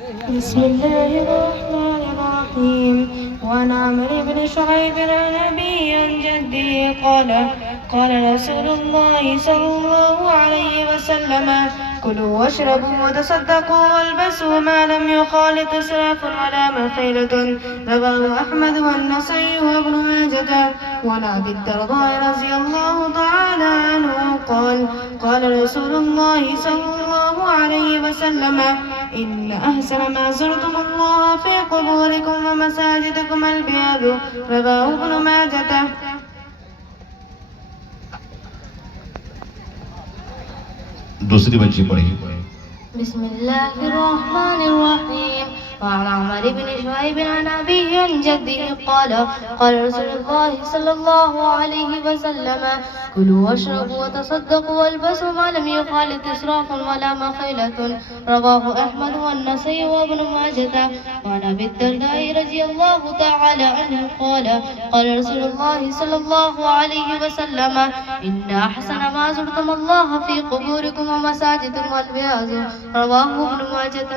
بسم الله الرحمن الرحيم. وعن عمرو بن شعيب عن أبيه عن جده قال رسول الله صلى الله عليه وسلم: كلوا واشربوا وتصدقوا والبسوا ما لم يخالط إسراف ولا مخيلة. رواه أحمد والنسائي وابن ماجه. وعن أبي الدرداء رضي الله تعالى عنه قال رسول الله صلى الله عليه وسلم: إن أحسن ما زرتم الله في قبوركم ومساجدكم البيض. رواه ابن ماجه. दूसरी बच्ची पढ़ी। بسم الله الرحمن الرحيم. وعن عمرو بن شعيب عن أبيه عن جده قال رسول الله صلى الله عليه وسلم: كلوا واشربوا وتصدقوا والبسوا ما لم يخالط إسراف ولا مخيلة. رواه أحمد والنسائي وابن ماجه. وعن أبي الدرداء رضي الله تعالى عنه قال رسول الله صلى الله عليه وسلم: إن أحسن ما زرتم الله في قبوركم ومساجدكم البياض. رواه ابن ماجه.